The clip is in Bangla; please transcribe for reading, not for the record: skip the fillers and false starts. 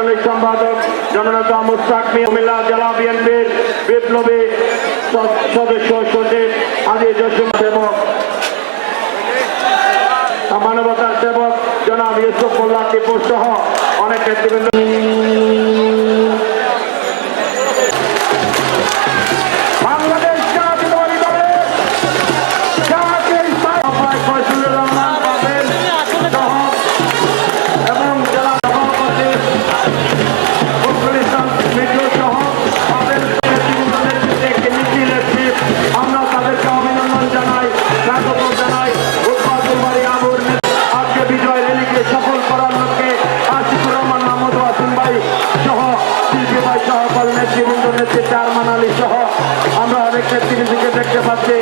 সাংগঠনিক সম্পাদক জননেতা মুস্তাক মিয়া, কুমিল্লা জেলা বিএনপির বিপ্লবী সদস্য সচিব আদি জসিম সেবক, মানবতার সেবক জনাব ইউসুফ মোল্লা টিপু সহ অনেক নেতৃবৃন্দ। নেতৃবৃন্দ নেত্রী চারমান আলী সহ আমরা অনেক নেতৃবৃন্দকে দেখতে পাচ্ছি।